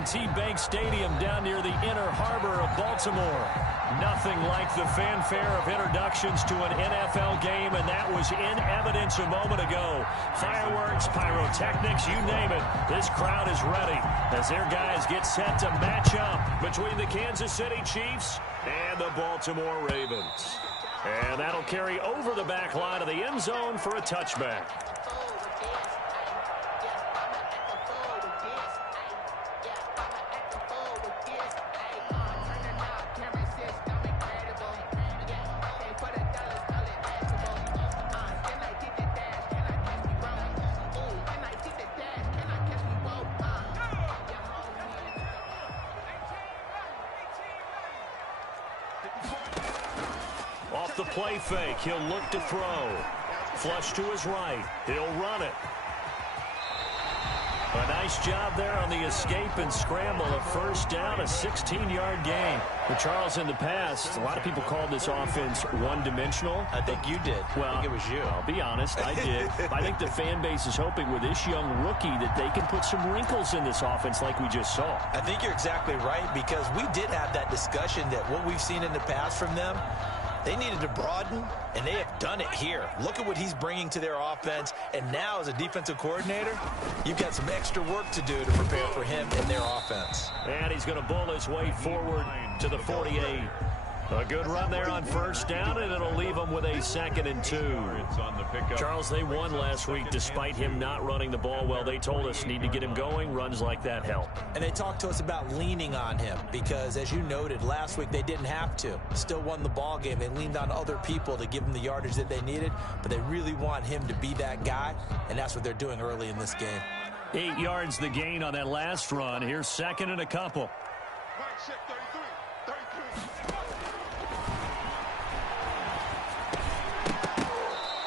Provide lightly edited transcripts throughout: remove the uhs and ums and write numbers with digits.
M&T Bank Stadium down near the inner harbor of Baltimore. Nothing like the fanfare of introductions to an NFL game, and that was in evidence a moment ago. Fireworks, pyrotechnics, you name it. This crowd is ready as their guys get set to match up between the Kansas City Chiefs and the Baltimore Ravens. And that'll carry over the back line of the end zone for a touchback. Off the play fake, he'll look to throw. Flush to his right. He'll run it. A nice job there on the escape and scramble. A first down, a 16-yard gain. But Charles, in the past, a lot of people called this offense one-dimensional. I think you did. Well, I think it was you. I'll be honest, I did. I think the fan base is hoping with this young rookie that they can put some wrinkles in this offense like we just saw. I think you're exactly right, because we did have that discussion that what we've seen in the past from them, they needed to broaden, and they have done it here. Look at what he's bringing to their offense, and now as a defensive coordinator, you've got some extra work to do to prepare for him and their offense. And he's going to bull his way forward to the 48. A good run there on first down, and it'll leave them with a 2nd and 2. Charles, they won last week despite him not running the ball well. They told us need to get him going. Runs like that help. And they talked to us about leaning on him because, as you noted, last week they didn't have to. Still won the ball game. They leaned on other people to give them the yardage that they needed, but they really want him to be that guy, and that's what they're doing early in this game. 8 yards the gain on that last run. Here's 2nd and a couple.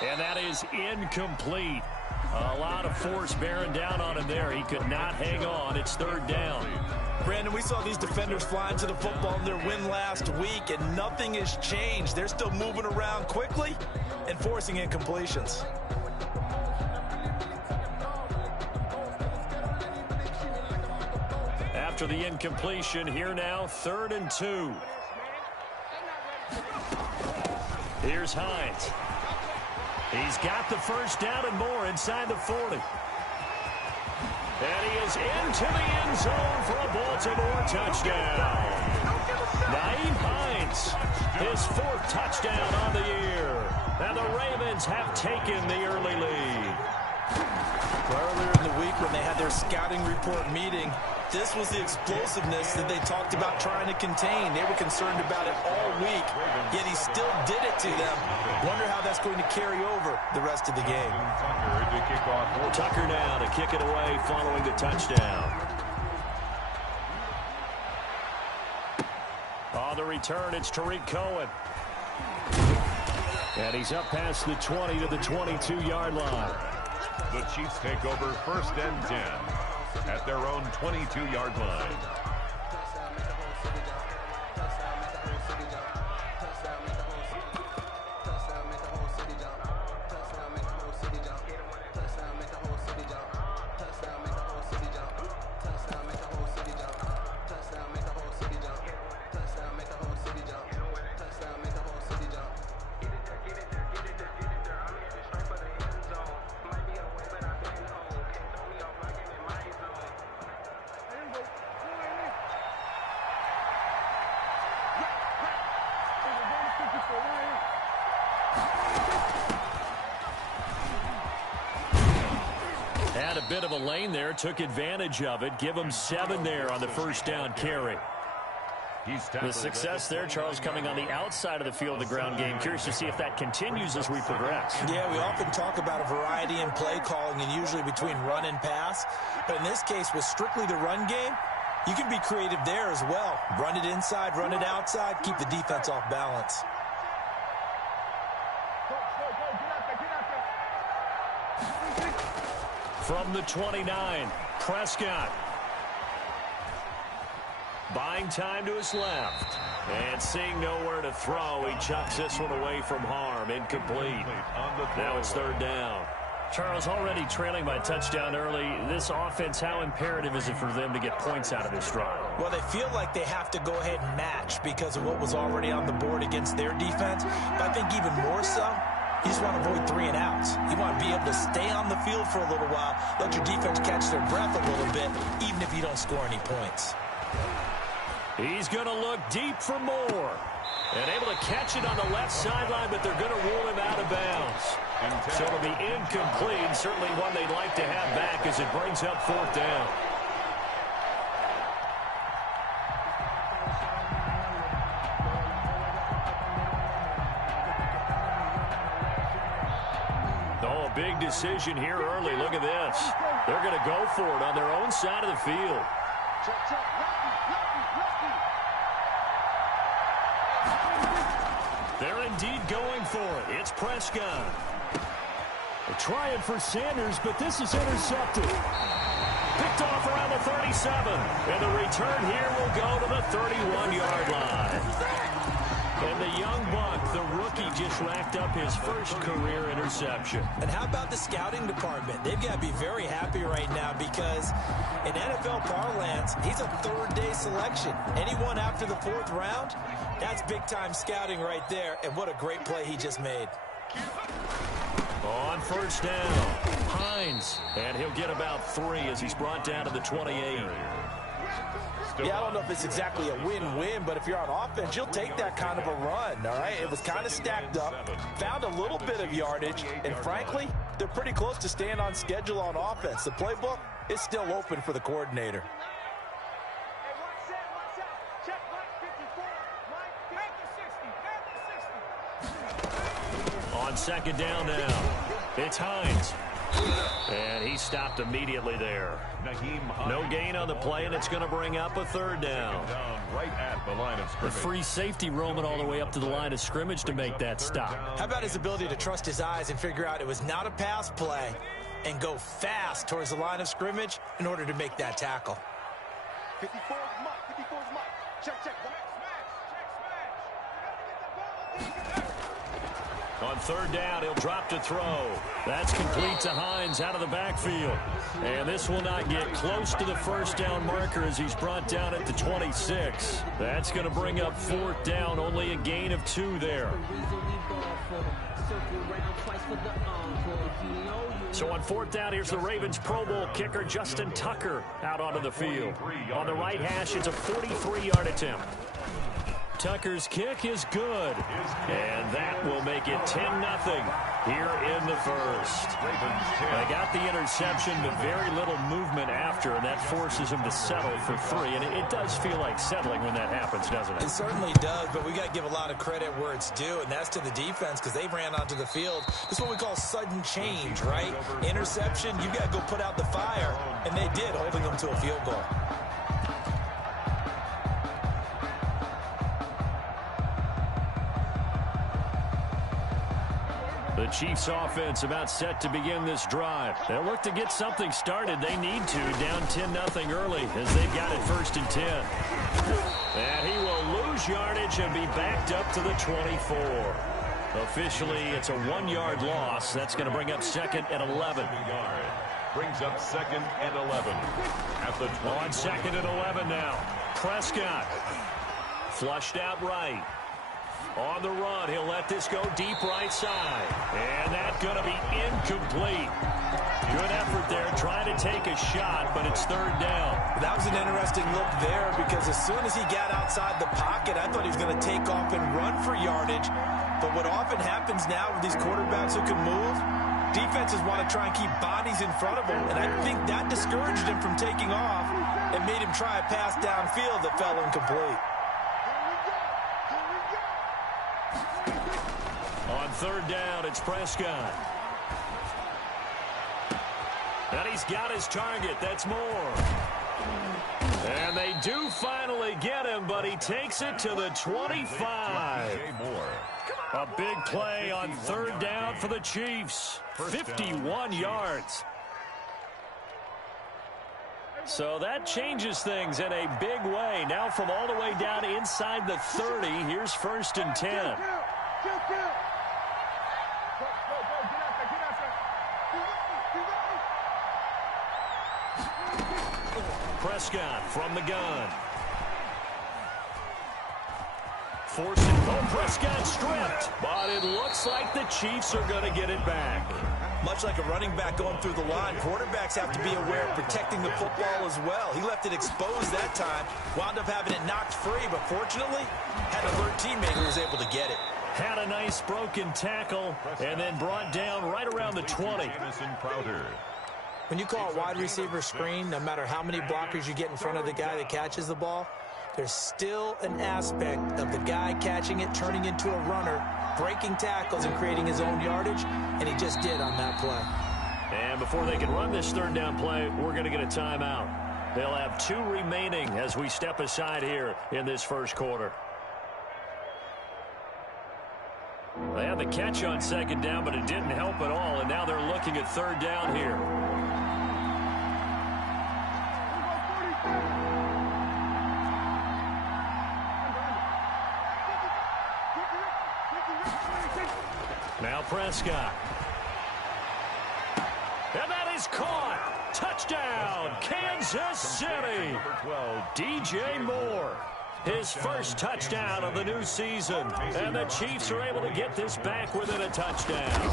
And that is incomplete. A lot of force bearing down on him there. He could not hang on. It's 3rd down. Brandon, we saw these defenders flying to the football in their win last week, and nothing has changed. They're still moving around quickly and forcing incompletions. After the incompletion, here now, 3rd and 2. Here's Hines. He's got the first down and more inside the 40. And he is into the end zone for a Baltimore touchdown. Nyheim Hines, his 4th touchdown on the year. And the Ravens have taken the early lead. Earlier in the week when they had their scouting report meeting, this was the explosiveness that they talked about trying to contain. They were concerned about it all week, yet he still did it to them. Wonder how that's going to carry over the rest of the game. Tucker now to kick it away following the touchdown. On the return, it's Tariq Cohen. And he's up past the 20 to the 22-yard line. The Chiefs take over 1st and 10 at their own 22-yard line. Had a bit of a lane there, took advantage of it. Give him 7 there on the first down carry. The success there, Charles, coming on the outside of the field, the ground game. Curious to see if that continues as we progress. Yeah, we often talk about a variety in play calling and usually between run and pass. But in this case, with strictly the run game, you can be creative there as well. Run it inside, run it outside, keep the defense off balance. From the 29, Prescott. Buying time to his left. And seeing nowhere to throw, he chucks this one away from harm. Incomplete. Now it's 3rd down. Charles, already trailing by touchdown early. This offense, how imperative is it for them to get points out of this drive? Well, they feel like they have to go ahead and match because of what was already on the board against their defense. But I think even more so, you just want to avoid 3 and outs. You want to be able to stay on the field for a little while, let your defense catch their breath a little bit, even if you don't score any points. He's going to look deep for more. And able to catch it on the left sideline, but they're going to rule him out of bounds. So it'll be incomplete. Certainly one they'd like to have back as it brings up 4th down. Oh, a big decision here early. Look at this. They're going to go for it on their own side of the field. They're indeed going for it. It's Prescott. They're trying for Sanders, but this is intercepted. Picked off around the 37. And the return here will go to the 31-yard line. And the young buck, the rookie, just racked up his first career interception. And how about the scouting department? They've got to be very happy right now because in NFL parlance, he's a 3rd-day selection. Anyone after the 4th round, that's big-time scouting right there. And what a great play he just made. On 1st down, Hines. And he'll get about 3 as he's brought down to the 28. Yeah, I don't know if it's exactly a win-win, but if you're on offense, you'll take that kind of a run, all right? It was kind of stacked up, found a little bit of yardage, and frankly, they're pretty close to staying on schedule on offense. The playbook is still open for the coordinator. On 2nd down now, it's Hines. And he stopped immediately there. No gain on the play, and it's going to bring up a 3rd down. Right at the line of scrimmage. The free safety roaming all the way up to the line of scrimmage to make that stop. How about his ability to trust his eyes and figure out it was not a pass play and go fast towards the line of scrimmage in order to make that tackle? 54 is Mike. 54 is Mike. Check, check. On 3rd down, he'll drop to throw. That's complete to Hines out of the backfield. And this will not get close to the 1st down marker as he's brought down at the 26. That's going to bring up 4th down, only a gain of 2 there. So on 4th down, here's the Ravens Pro Bowl kicker, Justin Tucker, out onto the field. On the right hash, it's a 43-yard attempt. Tucker's kick is good, and that will make it 10-0 here in the 1st. They got the interception, but very little movement after, and that forces him to settle for 3. And it does feel like settling when that happens, doesn't it? It certainly does, but we got to give a lot of credit where it's due, and that's to the defense because they ran onto the field. This is what we call sudden change, right? Interception, you got to go put out the fire, and they did, holding them to a field goal. The Chiefs offense about set to begin this drive. They'll look to get something started. They need to, down 10-0 early as they've got it 1st and 10. And he will lose yardage and be backed up to the 24. Officially, it's a 1-yard loss. That's going to bring up 2nd and 11. Brings up 2nd and 11. At the 20. On 2nd and 11 now. Prescott flushed out right. On the run, he'll let this go deep right side. And that's going to be incomplete. Good effort there, trying to take a shot, but it's 3rd down. That was an interesting look there because as soon as he got outside the pocket, I thought he was going to take off and run for yardage. But what often happens now with these quarterbacks who can move, defenses want to try and keep bodies in front of them. And I think that discouraged him from taking off and made him try a pass downfield that fell incomplete. On 3rd down, it's Prescott. And he's got his target. That's Moore. And they do finally get him, but he takes it to the 25. A big play on 3rd down for the Chiefs. 51 yards. So that changes things in a big way. Now from all the way down inside the 30, here's 1st and 10. Prescott from the gun. Forcing home. Prescott stripped. But it looks like the Chiefs are going to get it back. Much like a running back going through the line, quarterbacks have to be aware of protecting the football as well. He left it exposed that time, wound up having it knocked free, but fortunately had an alert teammate who was able to get it. Had a nice broken tackle and then brought down right around the 20. When you call a wide receiver screen, no matter how many blockers you get in front of the guy that catches the ball, there's still an aspect of the guy catching it, turning into a runner, breaking tackles and creating his own yardage, and he just did on that play. And before they can run this third down play, we're going to get a timeout. They'll have 2 remaining as we step aside here in this first quarter. They had the catch on second down, but it didn't help at all, and now they're looking at third down here. Now Prescott. And that is caught. Touchdown, Kansas City. DJ Moore. His first touchdown of the new season. And the Chiefs are able to get this back within a touchdown.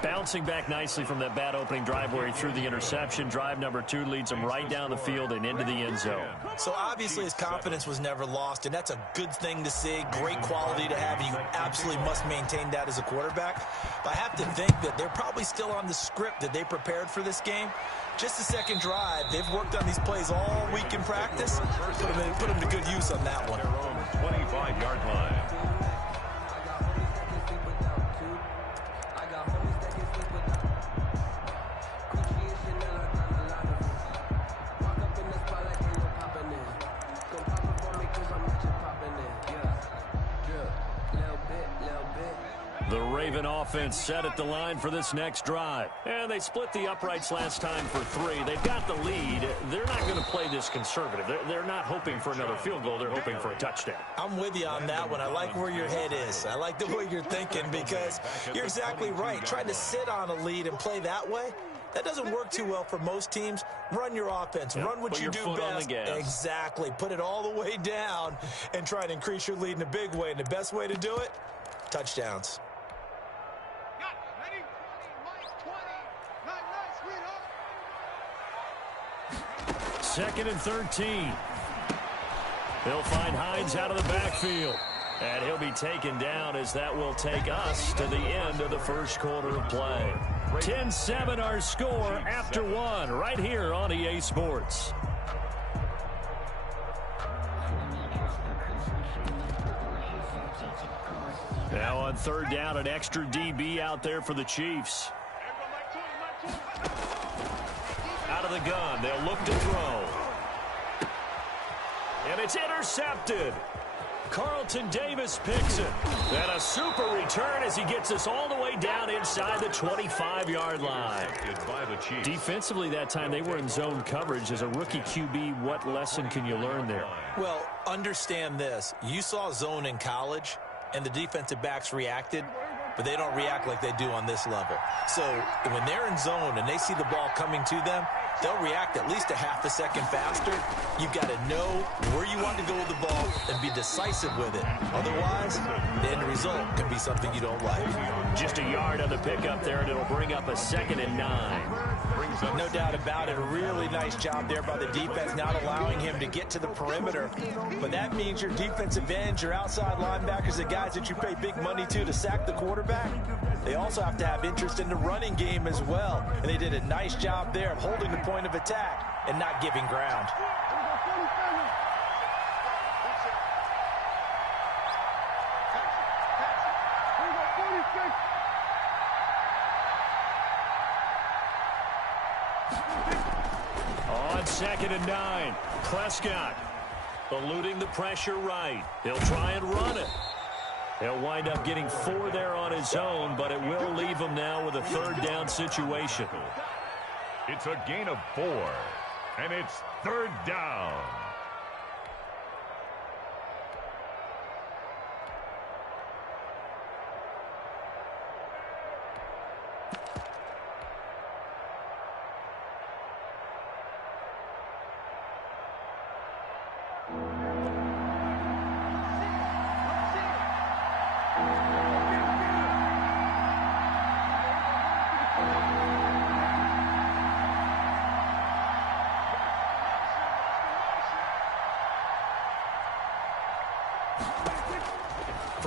Bouncing back nicely from that bad opening drive where he threw the interception. Drive number 2 leads him right down the field and into the end zone. So obviously his confidence was never lost, and that's a good thing to see. Great quality to have, and you absolutely must maintain that as a quarterback. But I have to think that they're probably still on the script that they prepared for this game. Just the second drive. They've worked on these plays all week in practice. Put them to good use on that one. 25-yard line. The Raven offense set at the line for this next drive. And they split the uprights last time for 3. They've got the lead. They're not going to play this conservative. They're not hoping for another field goal. They're hoping for a touchdown. I'm with you on that one. I like where your head is. I like the way you're thinking because you're exactly right. Trying to sit on a lead and play that way, that doesn't work too well for most teams. Run your offense. Yep. Run what you do best. Exactly. Put it all the way down and try to increase your lead in a big way. And the best way to do it, touchdowns. Second and 13. They'll find Hines out of the backfield. And he'll be taken down as that will take us to the end of the first quarter of play. 10-7 our score after 1 right here on EA Sports. Now on third down, an extra DB out there for the Chiefs. Out of the gun, they'll look to throw. And it's intercepted. Carlton Davis picks it. And a super return as he gets us all the way down inside the 25-yard line. Defensively that time, they were in zone coverage. As a rookie QB, what lesson can you learn there? Well, understand this. You saw zone in college, and the defensive backs reacted, but they don't react like they do on this level. So when they're in zone and they see the ball coming to them, they'll react at least a half a second faster. You've got to know where you want to go with the ball and be decisive with it. Otherwise, the end result can be something you don't like. Just a yard on the pickup there, and it'll bring up a 2nd and 9. No doubt about it. A really nice job there by the defense, not allowing him to get to the perimeter. But that means your defensive ends, your outside linebackers, the guys that you pay big money to sack the quarterback, they also have to have interest in the running game as well. And they did a nice job there of holding the point of attack and not giving ground. On 2nd and 9, Prescott eluding the pressure right. He'll try and run it. He'll wind up getting 4 there on his own, but it will leave him now with a third down situation. It's a gain of 4, and it's third down.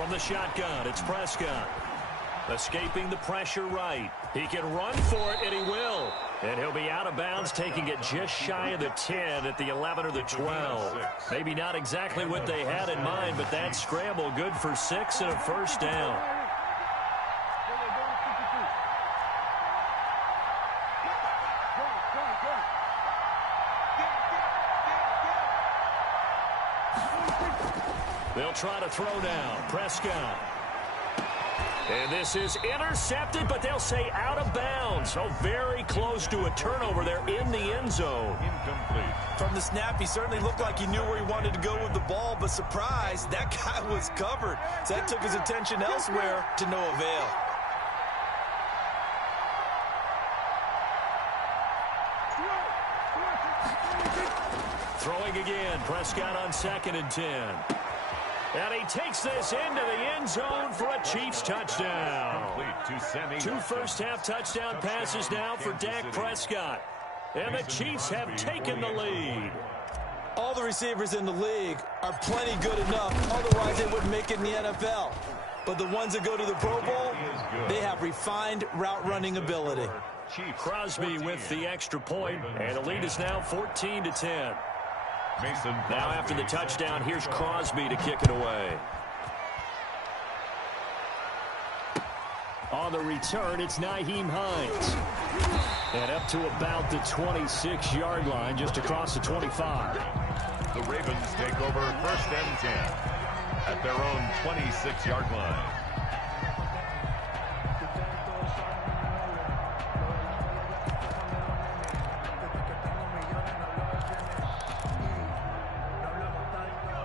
From the shotgun, it's Prescott. Escaping the pressure right. He can run for it, and he will. And he'll be out of bounds, taking it just shy of the 10 at the 11 or the 12. Maybe not exactly what they had in mind, but that scramble good for 6 and a first down. They'll try to throw now. Prescott. And this is intercepted, but they'll say out of bounds. So very close to a turnover there in the end zone. Incomplete. From the snap, he certainly looked like he knew where he wanted to go with the ball, but surprise, that guy was covered. So that took his attention elsewhere to no avail. Throwing again, Prescott on 2nd and 10. And he takes this into the end zone for a Chiefs touchdown. Two first-half touchdown passes now for Dak Prescott. And the Chiefs have taken the lead. All the receivers in the league are plenty good enough. Otherwise, they wouldn't make it in the NFL. But the ones that go to the Pro Bowl, they have refined route-running ability. Crosby with the extra point, and the lead is now 14-10. Now after the touchdown, here's Crosby to kick it away. On the return, it's Nyheim Hines. And up to about the 26-yard line, just across the 25. The Ravens take over 1st and 10 at their own 26-yard line.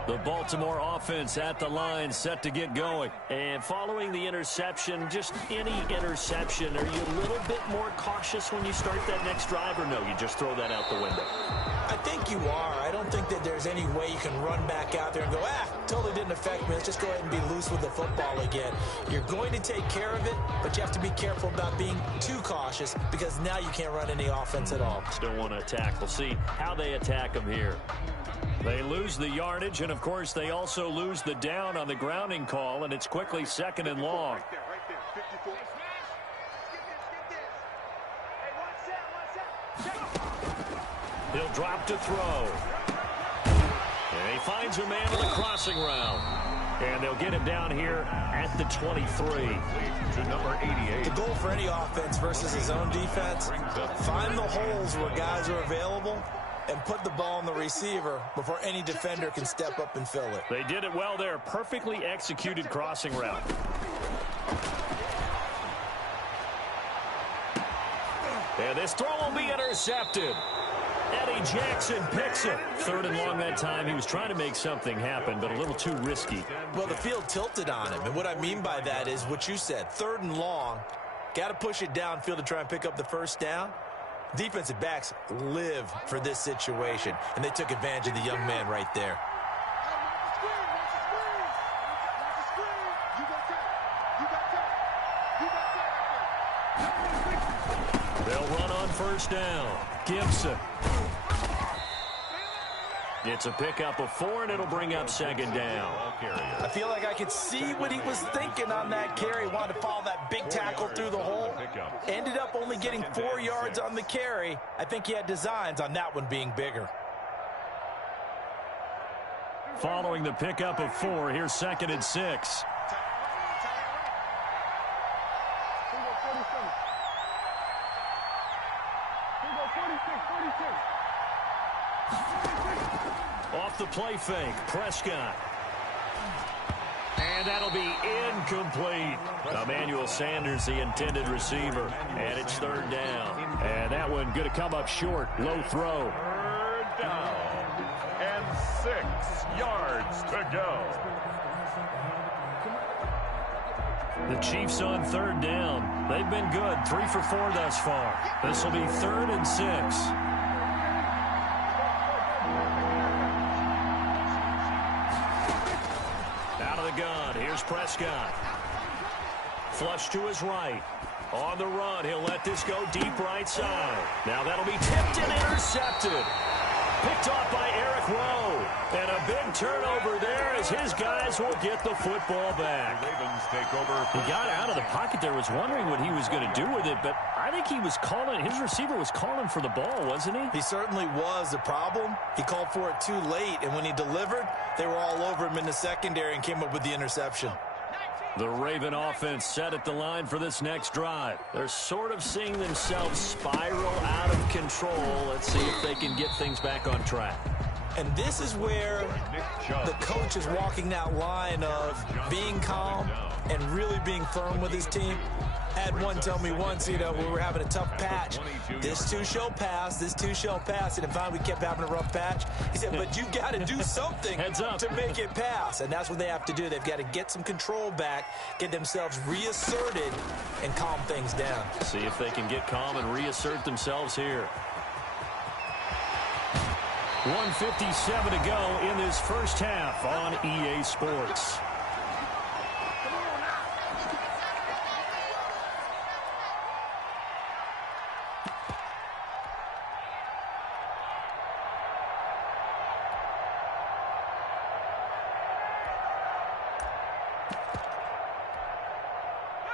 The Baltimore offense at the line, set to get going. And following the interception, just any interception, are you a little bit more cautious when you start that next drive, or no, you just throw that out the window? I think you are. I don't think that there's any way you can run back out there and go, totally didn't affect me. Let's just go ahead and be loose with the football again. You're going to take care of it, but you have to be careful about being too cautious because now you can't run any offense at all. Still want to attack. We'll see how they attack them here. They lose the yardage, and, of course, they also lose the down on the grounding call, and it's quickly 2nd and long. He'll drop to throw. And he finds a man on the crossing route. And they'll get him down here at the 23. To number 88. The goal for any offense versus his own defense, find the holes where guys are available and put the ball on the receiver before any defender can step up and fill it. They did it well there. Perfectly executed crossing route. And this throw will be intercepted. Eddie Jackson picks it. 3rd and long that time. He was trying to make something happen, but a little too risky. Well, the field tilted on him, and what I mean by that is what you said. 3rd and long, got to push it downfield to try and pick up the first down. Defensive backs live for this situation, and they took advantage of the young man right there. They'll run on 1st down. Gibson. It's a pickup of 4, and it'll bring up 2nd down. I feel like I could see what he was thinking on that carry. Wanted to follow that big tackle through the hole. Ended up only getting 4 yards on the carry. I think he had designs on that one being bigger. Following the pickup of 4, here's 2nd and 6. Off the play fake, Prescott. And that'll be incomplete. Emmanuel Sanders, the intended receiver. And it's 3rd down. And that one going to come up short. Low throw. 3rd down. And 6 yards to go. The Chiefs on 3rd down. They've been good. 3 for 4 thus far. This will be 3rd and 6. Here's Prescott. Flush to his right. On the run, he'll let this go deep right side. Now that'll be tipped and intercepted. Picked off by Eric Rowe. And a big turnover there as his guys will get the football back. The Ravens take over. He got out of the pocket there, was wondering what he was going to do with it, but I think he was calling, his receiver was calling for the ball, wasn't he? He certainly was. The problem, he called for it too late, and when he delivered, they were all over him in the secondary and came up with the interception. The Raven offense set at the line for this next drive. They're sort of seeing themselves spiral out of control. Let's see if they can get things back on track. And this is where the coach is walking that line of being calm and really being firm with his team. Had one tell me once, you know, we were having a tough patch. This too shall pass, this too shall pass. And finally we kept having a rough patch. He said, but you've got to do something to make it pass. And that's what they have to do. They've got to get some control back, get themselves reasserted, and calm things down. See if they can get calm and reassert themselves here. 1:57 to go in this first half on EA Sports.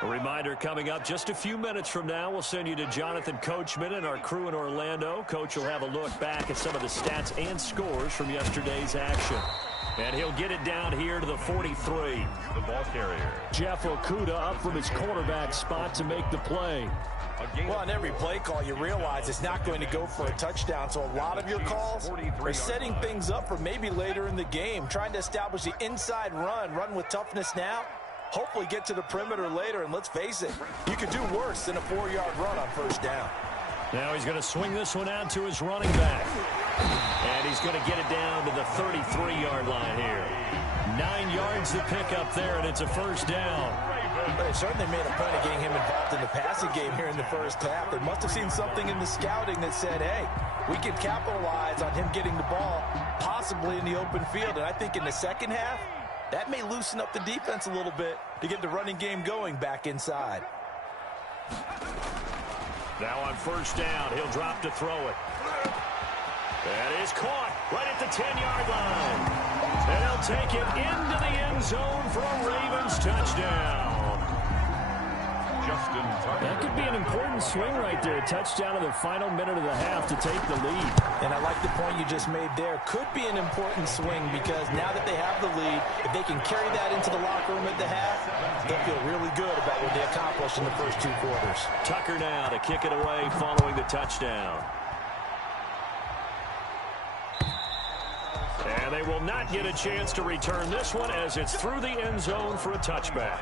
A reminder coming up just a few minutes from now, we'll send you to Jonathan Coachman and our crew in Orlando. Coach will have a look back at some of the stats and scores from yesterday's action. And he'll get it down here to the 43. The ball carrier. Jeff Okudah up from his cornerback spot to make the play. Well, on every play call, you realize it's not going to go for a touchdown. So a lot of your calls are setting things up for maybe later in the game, trying to establish the inside run with toughness now. Hopefully get to the perimeter later, and let's face it, you could do worse than a 4-yard run on first down. Now he's going to swing this one out to his running back. And he's going to get it down to the 33-yard line here. 9 yards to pick up there, and it's a first down. But they certainly made a point of getting him involved in the passing game here in the first half. They must have seen something in the scouting that said, hey, we can capitalize on him getting the ball possibly in the open field. And I think in the second half, that may loosen up the defense a little bit to get the running game going back inside. Now on first down, he'll drop to throw it. That is caught right at the 10-yard line. And he'll take it into the end zone for a Ravens touchdown. Justin Tucker. That could be an important swing right there. A touchdown in the final minute of the half to take the lead. And I like the point you just made there. Could be an important swing because now that they have the lead, if they can carry that into the locker room at the half, they'll feel really good about what they accomplished in the first 2 quarters. Tucker now to kick it away following the touchdown. And they will not get a chance to return this one as it's through the end zone for a touchback.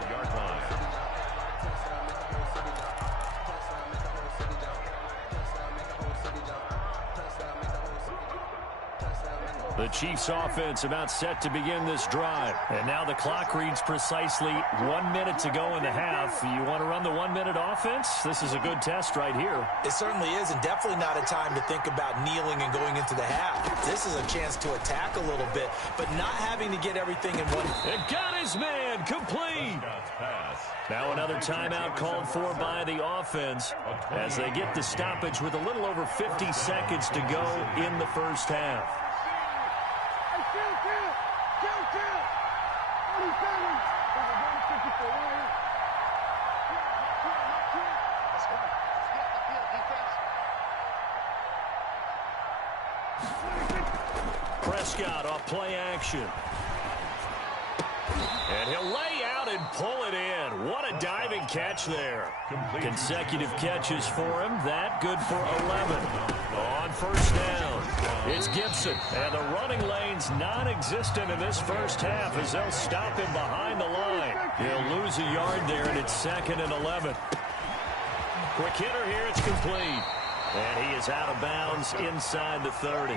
The Chiefs offense about set to begin this drive. And now the clock reads precisely 1 minute to go in the half. You want to run the 1-minute offense? This is a good test right here. It certainly is, and definitely not a time to think about kneeling and going into the half. This is a chance to attack a little bit, but not having to get everything in one. It got his man complete. Now another timeout called for by the offense as they get the stoppage with a little over 50 seconds to go in the first half. Prescott off play action. And he'll lay out and pull it in. What a diving catch there. Consecutive catches for him. That good for 11. On first down, it's Gibson. And the running lane's non-existent in this first half as they'll stop him behind the line. He'll lose a yard there, and it's 2nd and 11. Quick hitter here. It's complete. And he is out of bounds inside the 30.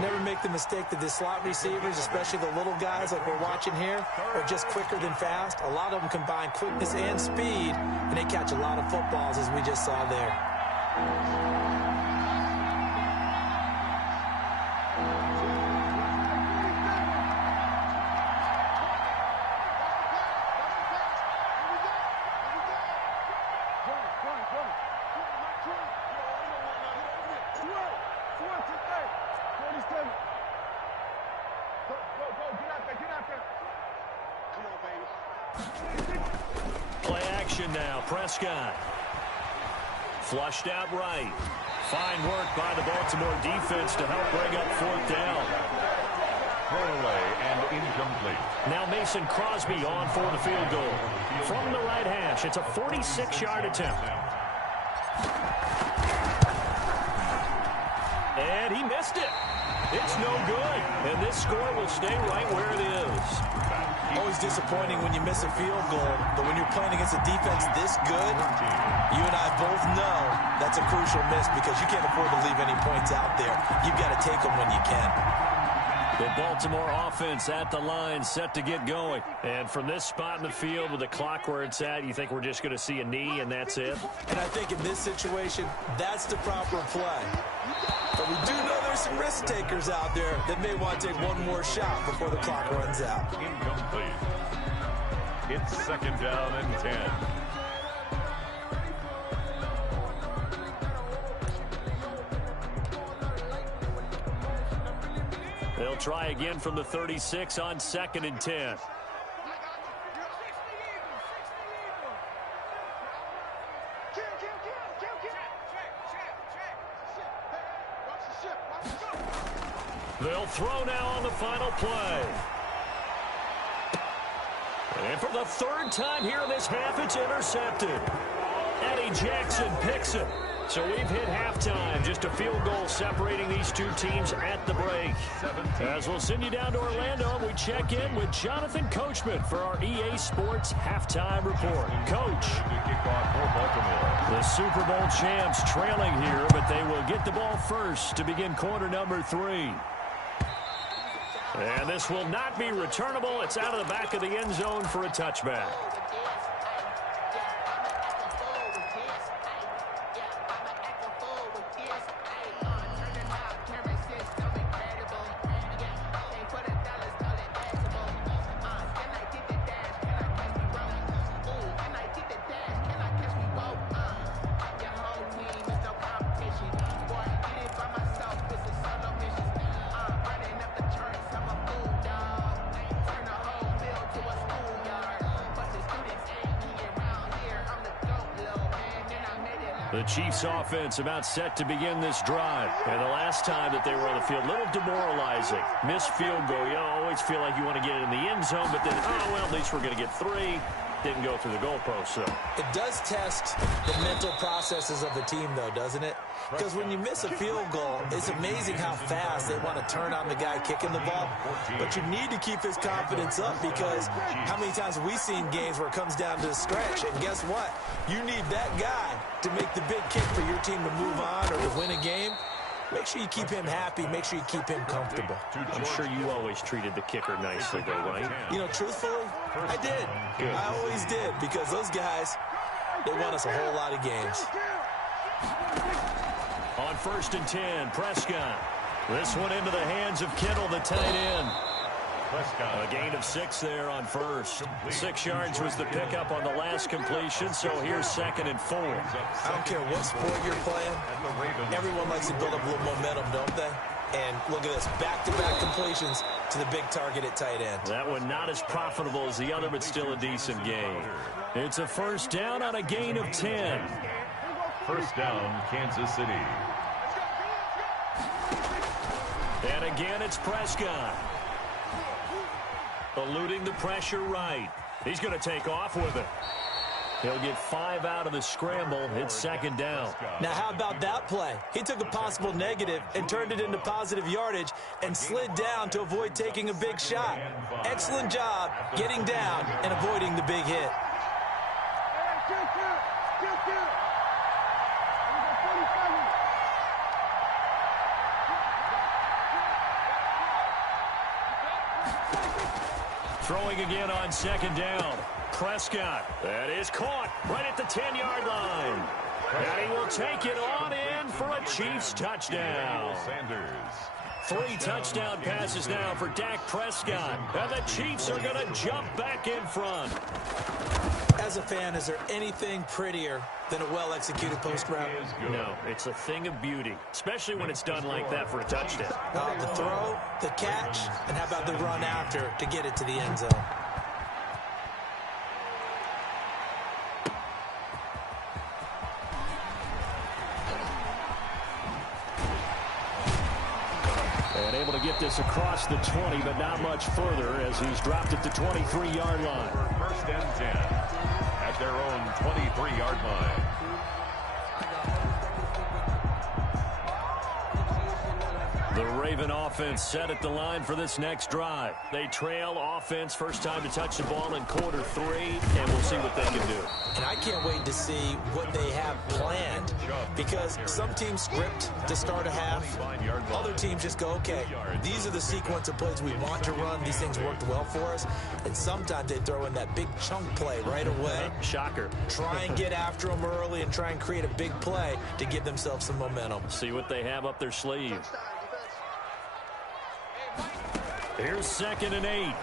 Never make the mistake that the slot receivers, especially the little guys like we're watching here, are just quicker than fast. A lot of them combine quickness and speed, and they catch a lot of footballs, as we just saw there. formation now. Prescott. Flushed out right. Fine work by the Baltimore defense to help bring up 4th down. Thrown away and incomplete. Now Mason Crosby on for the field goal. From the right hash, it's a 46-yard attempt. And he missed it. It's no good. And this score will stay right where it is. Always disappointing when you miss a field goal, but when you're playing against a defense this good, you and I both know that's a crucial miss because you can't afford to leave any points out there. You've got to take them when you can. The Baltimore offense at the line, set to get going. And from this spot in the field with the clock where it's at, you think we're just going to see a knee and that's it? And I think in this situation, that's the proper play. But we do know there's some risk takers out there that may want to take one more shot before the clock runs out. Incomplete. It's 2nd down and 10. They'll try again from the 36 on 2nd and 10. They'll throw now on the final play. And for the 3rd time here in this half, it's intercepted. Eddie Jackson picks it. So we've hit halftime. Just a field goal separating these two teams at the break. As we'll send you down to Orlando, we check in with Jonathan Coachman for our EA Sports Halftime Report. Coach, the Super Bowl champs trailing here, but they will get the ball first to begin quarter number 3. And this will not be returnable. It's out of the back of the end zone for a touchback. The Chiefs offense about set to begin this drive. And the last time that they were on the field, a little demoralizing. Missed field goal. You always feel like you want to get it in the end zone, but then, oh, well, at least we're going to get 3. Didn't go through the goalpost, so. It does test the mental processes of the team, though, doesn't it? Because when you miss a field goal, it's amazing how fast they want to turn on the guy kicking the ball. But you need to keep his confidence up because how many times have we seen games where it comes down to the stretch? And guess what? You need that guy to make the big kick for your team to move on or to win a game. Make sure you keep him happy. Make sure you keep him comfortable. I'm sure you always treated the kicker nicely, though, right? You know, truthfully, I did. Good. I always did because those guys, they won us a whole lot of games. On 1st and 10, Prescott. This one into the hands of Kittle, the tight end. A gain of 6 there on first. 6 yards was the pickup on the last completion, so here's 2nd and 4. I don't care what sport you're playing. Everyone likes to build up a little momentum, don't they? And look at this, back-to-back completions to the big target at tight end. That one not as profitable as the other, but still a decent gain. It's a 1st down on a gain of 10. 1st down, Kansas City. And again, it's Prescott. Eluding the pressure right. He's going to take off with it. He'll get 5 out of the scramble. It's 2nd down. Now, how about that play? He took a possible negative and turned it into positive yardage and slid down to avoid taking a big shot. Excellent job getting down and avoiding the big hit. Throwing again on 2nd down. Prescott. That is caught right at the 10-yard line. And he will take it on in for a Chiefs touchdown. 3 touchdown passes now for Dak Prescott. And the Chiefs are going to jump back in front. As a fan, is there anything prettier than a well-executed post route? No, it's a thing of beauty, especially when it's done like that for a touchdown. The throw, the catch, and how about the run after to get it to the end zone? And able to get this across the 20, but not much further as he's dropped it to 23-yard line. First and 10 at their own 23-yard line. The Raven offense set at the line for this next drive. They trail offense, first time to touch the ball in quarter 3, and we'll see what they can do. And I can't wait to see what they have planned, because some teams script to start a half. Other teams just go, okay, these are the sequence of plays we want to run. These things worked well for us. And sometimes they throw in that big chunk play right away. Shocker. Try and get after them early and try and create a big play to give themselves some momentum. See what they have up their sleeve. Here's 2nd and 8.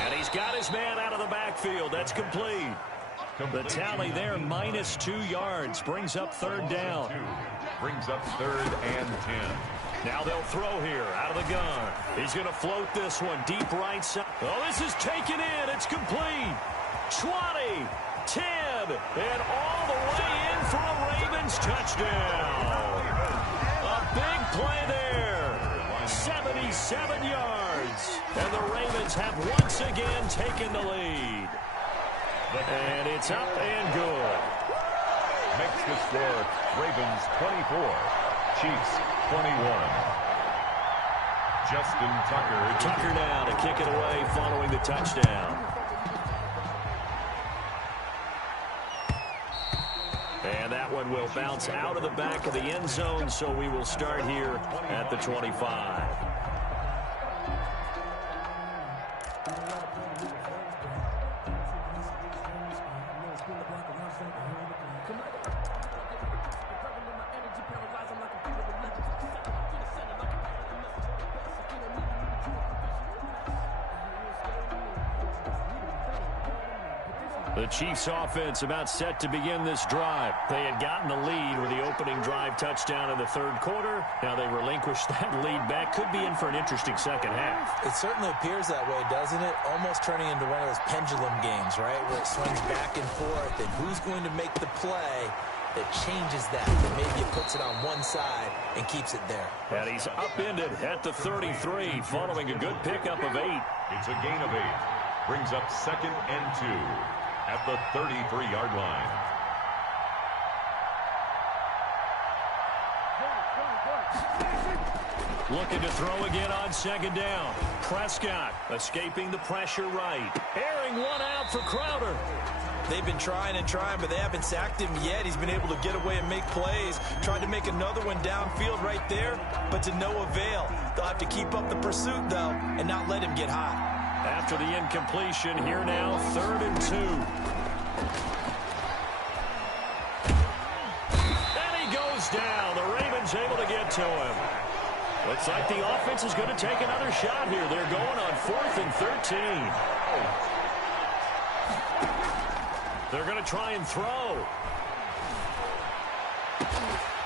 And he's got his man out of the backfield. That's complete. The tally there, minus 2 yards. Brings up 3rd down. Brings up 3rd and 10. Now they'll throw here out of the gun. He's going to float this one deep right side. Oh, this is taken in. It's complete. 20, 10, and all the way in for a Ravens touchdown. A big play there. 77 yards. And the Ravens have once again taken the lead. And it's up and good. Makes the score Ravens 24, Chiefs 21. Justin Tucker. Tucker now to kick it away following the touchdown. And that one will bounce out of the back of the end zone, so we will start here at the 25. The Chiefs offense about set to begin this drive. They had gotten the lead with the opening drive touchdown in the 3rd quarter. Now they relinquished that lead back. Could be in for an interesting second half. It certainly appears that way, doesn't it? Almost turning into one of those pendulum games, right? Where it swings back and forth, and who's going to make the play that changes that maybe it puts it on one side and keeps it there. And he's upended at the 33 following a good pickup of 8. It's a gain of 8. Brings up 2nd and 2 at the 33-yard line. Looking to throw again on 2nd down. Prescott escaping the pressure right. Airing one out for Crowder. They've been trying and trying, but they haven't sacked him yet. He's been able to get away and make plays. Tried to make another one downfield right there, but to no avail. They'll have to keep up the pursuit, though, and not let him get hot. After the incompletion, here now, 3rd and 2. And he goes down. The Ravens able to get to him. Looks like the offense is going to take another shot here. They're going on 4th and 13. They're going to try and throw.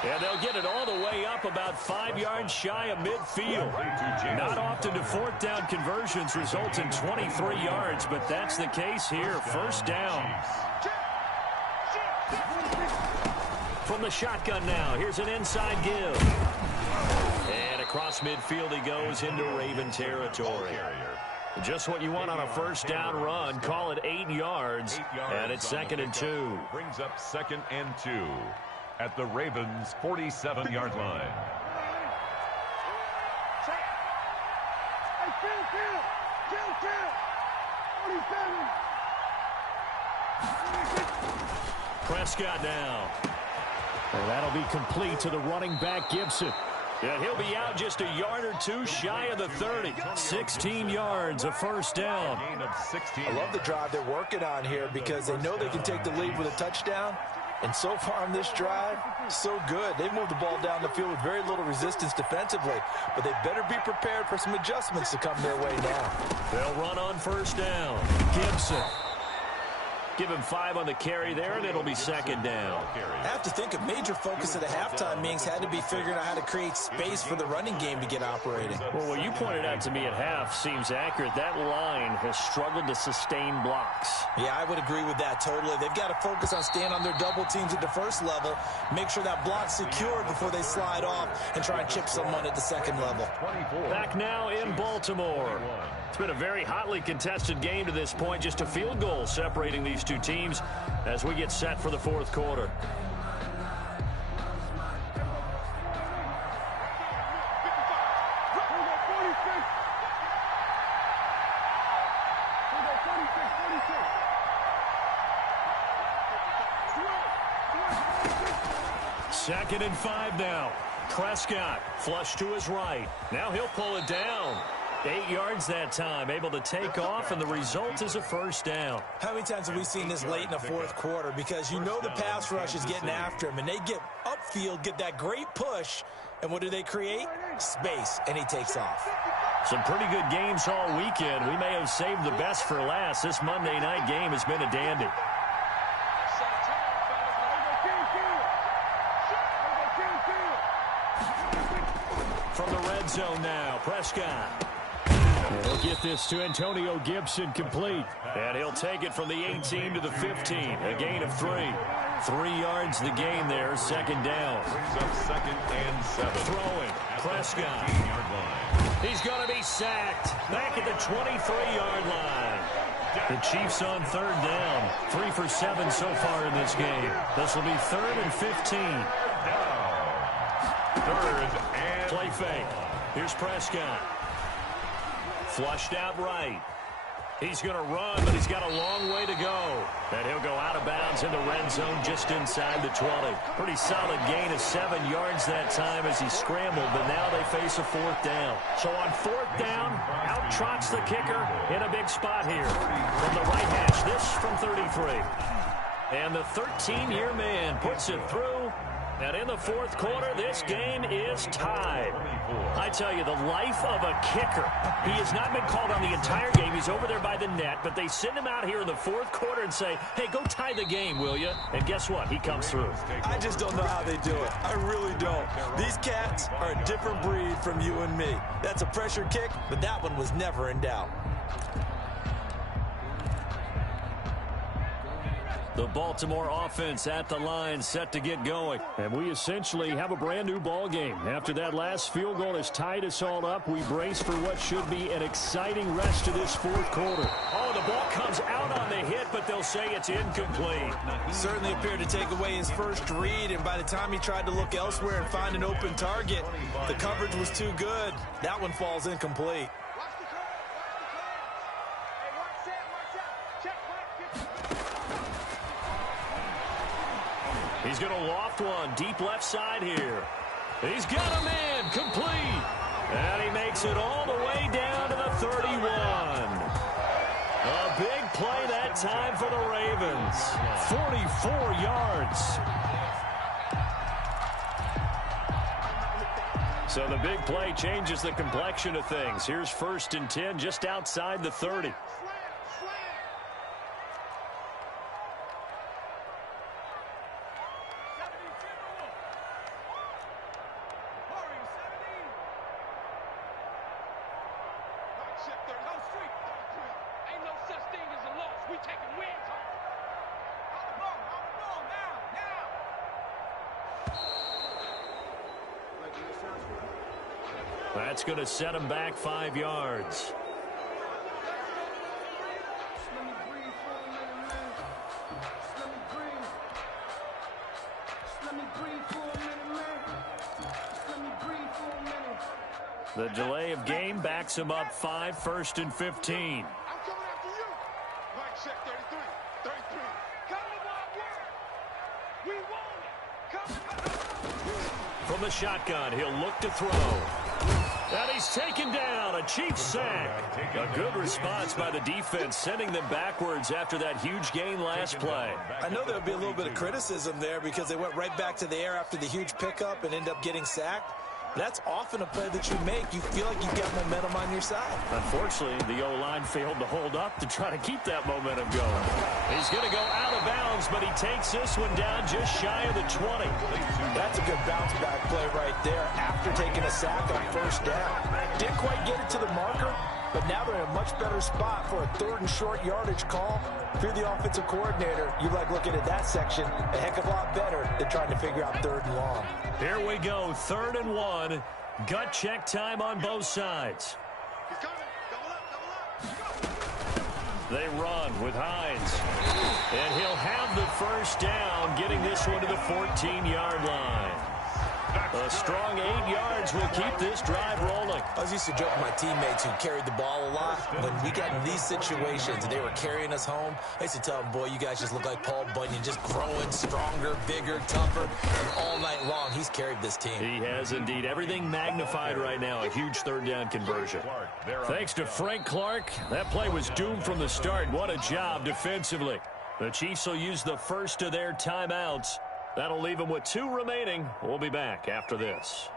And they'll get it all the way up about 5 yards shy of midfield. Not often do 4th down conversions result in 23 yards, but that's the case here. 1st down. From the shotgun now, here's an inside give. And across midfield he goes into Raven territory. Just what you want on a 1st down run. Call it 8 yards, and it's 2nd and 2. Brings up 2nd and 2. At the Ravens' 47-yard line. Prescott now. And that'll be complete to the running back, Gibson. Yeah, he'll be out just a yard or 2 shy of the 30. 16 yards, a 1st down. I love the drive they're working on here because they know they can take the lead with a touchdown. And so far on this drive, so good. They've moved the ball down the field with very little resistance defensively, but they better be prepared for some adjustments to come their way now. They'll run on 1st down. Gibson. Give him 5 on the carry there, and it'll be second down. I have to think a major focus at the halftime means had to be figuring out how to create space for the running game to get operating. Well, what you pointed out to me at half seems accurate. That line has struggled to sustain blocks. Yeah, I would agree with that totally. They've got to focus on staying on their double teams at the first level, make sure that block's secured before they slide off and try and chip someone at the second level. Back now in Baltimore. It's been a very hotly contested game to this point. Just a field goal separating these two teams as we get set for the fourth quarter. Second and 5 now. Prescott flush to his right. Now he'll pull it down. 8 yards that time, able to take off, and the result is a first down. How many times have we seen this late in the fourth quarter? Because you know the pass rush is getting after him, and they get upfield, get that great push, and what do they create? Space, and he takes off. Some pretty good games all weekend. We may have saved the best for last. This Monday night game has been a dandy. From the red zone now, Prescott. He'll get this to Antonio Gibson complete. And he'll take it from the 18 to the 15. A gain of 3. 3 yards the gain there, second down. Brings up second and 7. Throwing, Prescott. He's going to be sacked. Back at the 23-yard line. The Chiefs on third down. 3 for 7 so far in this game. This will be 3rd and 15. Third and Play fake. Here's Prescott. Flushed out right. He's going to run, but he's got a long way to go. And he'll go out of bounds in the red zone just inside the 20. Pretty solid gain of 7 yards that time as he scrambled, but now they face a fourth down. So on fourth down, out trots the kicker in a big spot here. From the right hash, this from 33. And the 13-year man puts it through. And in the fourth quarter, this game is tied. I tell you, the life of a kicker. He has not been called on the entire game. He's over there by the net, but they send him out here in the fourth quarter and say, hey, go tie the game, will you? And guess what? He comes through. I just don't know how they do it. I really don't. These cats are a different breed from you and me. That's a pressure kick, but that one was never in doubt. The Baltimore offense at the line, set to get going. And we essentially have a brand new ball game. After that last field goal has tied us all up, we brace for what should be an exciting rest to this fourth quarter. Oh, the ball comes out on the hit, but they'll say it's incomplete. Certainly appeared to take away his first read, and by the time he tried to look elsewhere and find an open target, the coverage was too good. That one falls incomplete. He's going to loft one deep left side here. He's got a man complete. And he makes it all the way down to the 31. A big play that time for the Ravens. 44 yards. So the big play changes the complexion of things. Here's 1st and 10 just outside the 30. That's going to set him back 5 yards. The delay of game backs him up 5, 1st and 15. I'm coming after you. Mike check 33. 33. Come on, we want it. From the shotgun, he'll look to throw. And he's taken down. A Chiefs sack. A good response by the defense, sending them backwards after that huge gain last play. I know there'll be a little bit of criticism there because they went right back to the air after the huge pickup and ended up getting sacked. That's often a play that you make. You feel like you've got momentum on your side. Unfortunately, the O-line failed to hold up to try to keep that momentum going. He's going to go out of bounds, but he takes this one down just shy of the 20. That's a good bounce-back play right there after taking a sack on first down. Didn't quite get it to the marker, but now they're in a much better spot for a 3rd and short yardage call. If you're the offensive coordinator, you like looking at that section a heck of a lot better than trying to figure out 3rd and long. Here we go, 3rd and 1. Gut check time on both sides. He's coming. Double up. They run with Hines. And he'll have the first down, getting this one to the 14-yard line. A strong 8 yards will keep this drive rolling. I was used to joke with my teammates who carried the ball a lot. When we got in these situations and they were carrying us home, I used to tell them, boy, you guys just look like Paul Bunyan, just growing stronger, bigger, tougher. And all night long, he's carried this team. He has indeed. Everything magnified right now. A huge 3rd down conversion. Thanks to Frank Clark, that play was doomed from the start. What a job defensively. The Chiefs will use the first of their timeouts. That'll leave them with 2 remaining. We'll be back after this.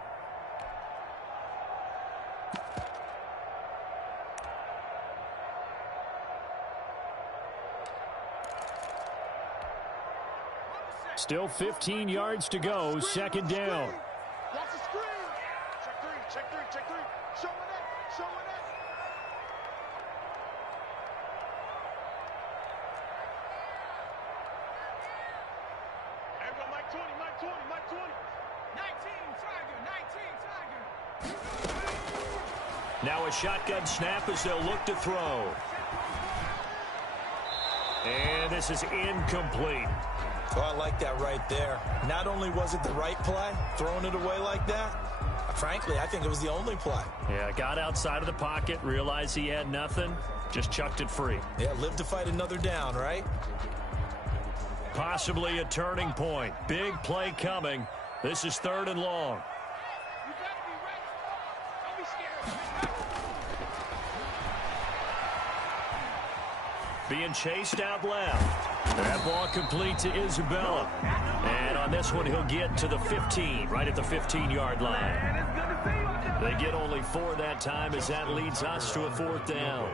Still 15 yards to go. 2nd down. Watch the screen. Check 3. Show it up. There we go, Mike 20. 19 Tiger. Now a shotgun snap as they'll look to throw. And this is incomplete. Oh, I like that right there. Not only was it the right play, throwing it away like that, frankly, I think it was the only play. Yeah, got outside of the pocket, realized he had nothing, just chucked it free. Yeah, live to fight another down, right? Possibly a turning point. Big play coming. This is 3rd and long. You better be ready. Don't be scared. Being chased out left. That ball complete to Isabella. And on this one, he'll get to the 15, right at the 15-yard line. They get only 4 that time as that leads us to a 4th down.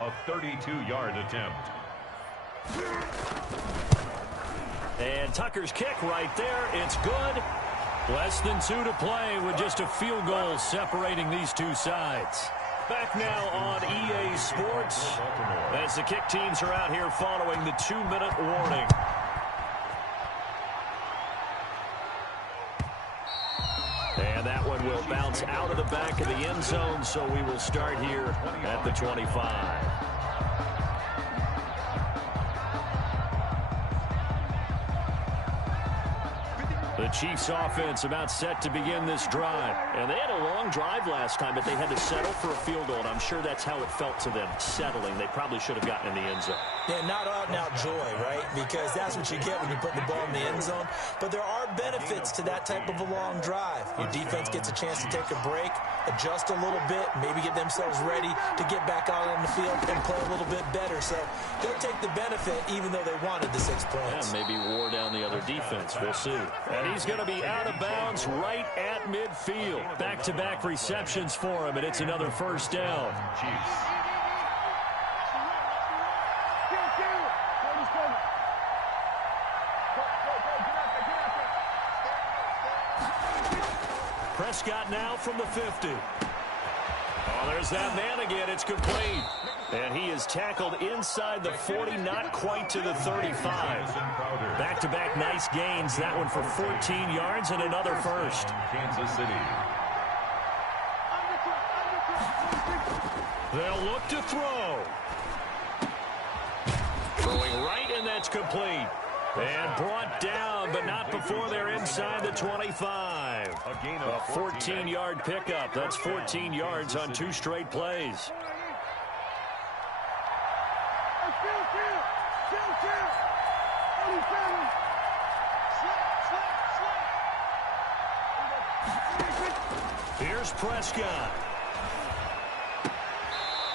A 32-yard attempt. And Tucker's kick right there. It's good. Less than 2 to play with just a field goal separating these two sides. Back now on EA Sports as the kick teams are out here following the 2-minute warning. And that one will bounce out of the back of the end zone, so we will start here at the 25. The Chiefs offense about set to begin this drive. And they had a long drive last time, but they had to settle for a field goal, and I'm sure that's how it felt to them, settling. They probably should have gotten in the end zone. Yeah, not out-and-out joy, right? Because that's what you get when you put the ball in the end zone. But there are benefits to that type of a long drive. Your defense gets a chance to take a break, adjust a little bit, maybe get themselves ready to get back out on the field and play a little bit better. So they'll take the benefit even though they wanted the 6 points. Yeah, maybe wore down the other defense. We'll see. And he's going to be out of bounds right at midfield. Back-to-back receptions for him, and it's another 1st down. Chiefs. Prescott now from the 50. Oh, there's that man again. It's complete. And he is tackled inside the 40, not quite to the 35. Back-to-back nice gains. That one for 14 yards and another 1st. Kansas City. They'll look to throw. Throwing right, and that's complete. And brought down, but not before they're inside the 25. A 14-yard pickup. That's 14 yards on 2 straight plays. Here's Prescott.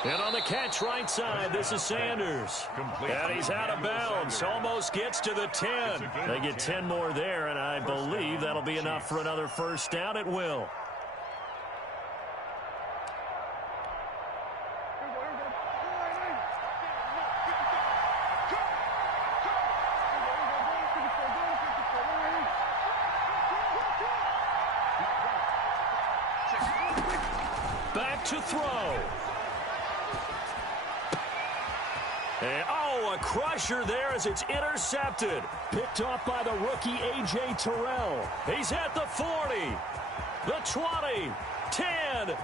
And on the catch right side, this is Sanders. And he's out of bounds. Almost gets to the 10. They get 10 more there, and I believe that'll be enough for another 1st down. It will. to throw. And, oh, a crusher there as it's intercepted. Picked off by the rookie A.J. Terrell. He's at the 40, the 20, 10,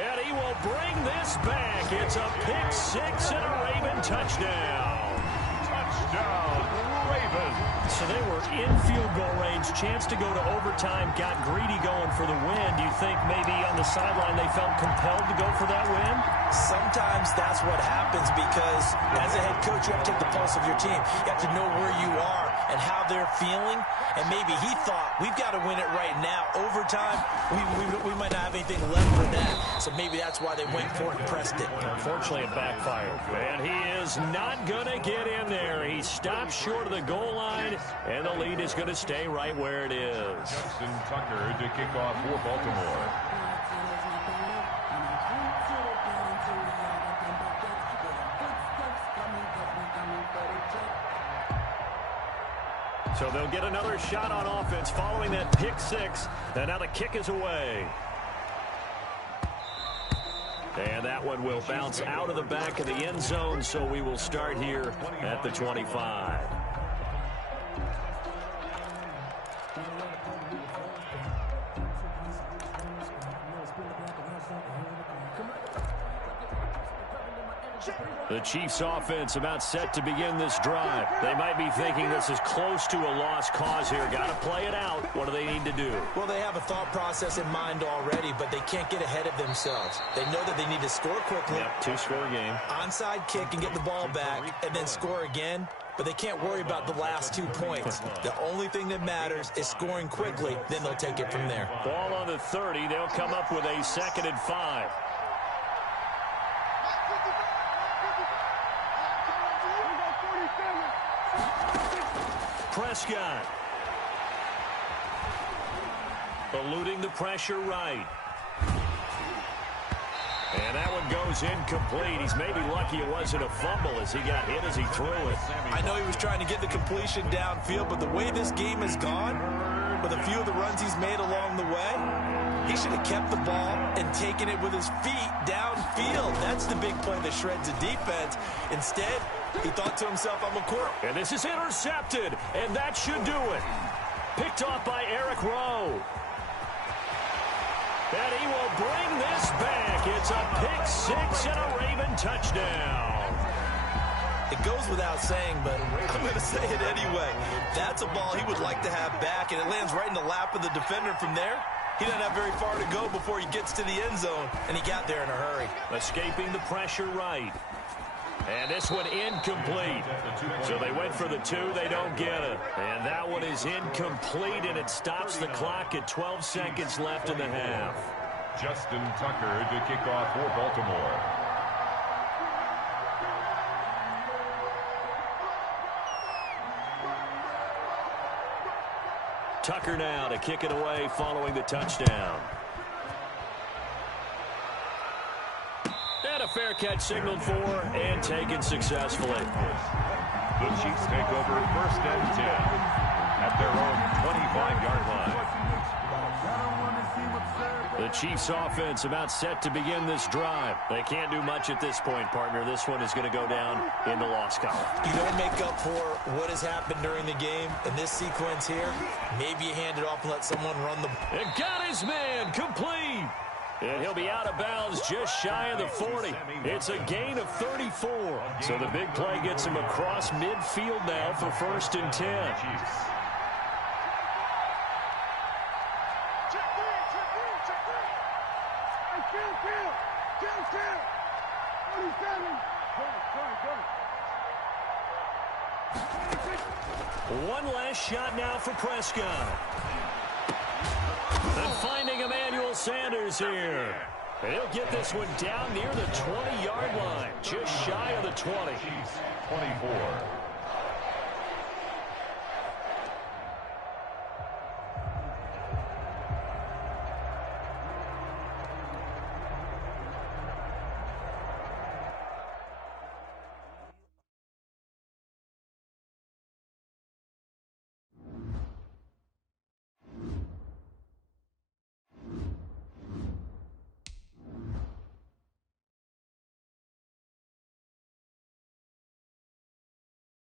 and he will bring this back. It's a pick six and a Raven touchdown. Touchdown, Ravens. So they were in field goal range, chance to go to overtime, got greedy going for the win. Do you think maybe on the sideline they felt compelled to go for that win? Sometimes that's what happens because as a head coach, you have to take the pulse of your team. You have to know where you are and how they're feeling. And maybe he thought, we've got to win it right now. Overtime, we might not have anything left for that. So maybe that's why they went for it and pressed it. Unfortunately, it backfired. And he is not going to get in there. He stopped short of the goal line, and the lead is going to stay right where it is. Justin Tucker to kick off for Baltimore. So they'll get another shot on offense following that pick six. And now the kick is away. And that one will bounce out of the back of the end zone, so we will start here at the 25. The Chiefs offense about set to begin this drive. They might be thinking this is close to a lost cause here. Got to play it out. What do they need to do? Well, they have a thought process in mind already, but they can't get ahead of themselves. They know that they need to score quickly. Yep, two-score game. Onside kick and get the ball back and then score again. But they can't worry about the last 2 points. The only thing that matters is scoring quickly. Then they'll take it from there. Ball on the 30. They'll come up with a 2nd and 5. Prescott. Eluding the pressure right. And that one goes incomplete. He's maybe lucky it wasn't a fumble as he got hit as he threw it. I know he was trying to get the completion downfield, but the way this game has gone, with a few of the runs he's made along the way, he should have kept the ball and taken it with his feet downfield. That's the big play that shreds the defense. Instead, he thought to himself, I'm a quarter. And this is intercepted, and that should do it. Picked off by Eric Rowe. And he will bring this back. It's a pick six and a Raven touchdown. It goes without saying, but I'm going to say it anyway. That's a ball he would like to have back, and it lands right in the lap of the defender from there. He doesn't have very far to go before he gets to the end zone, and he got there in a hurry. Escaping the pressure right. And this one incomplete. So they went for the 2. They don't get it. And that one is incomplete, and it stops the clock at 12 seconds left in the half. Justin Tucker to kick off for Baltimore. Tucker now to kick it away following the touchdown. And a fair catch signaled for and taken successfully. The Chiefs take over 1st and 10 at their own 25-yard line. The Chiefs offense about set to begin this drive. They can't do much at this point, partner. This one is going to go down in the loss column. You don't make up for what has happened during the game. In this sequence here, maybe you hand it off and let someone run the... And got his man complete. And he'll be out of bounds just shy of the 40. It's a gain of 34. So the big play gets him across midfield now for 1st and 10. One last shot now for Prescott. And finding Emmanuel Sanders here. And he'll get this one down near the 20-yard line, just shy of the 20. 24.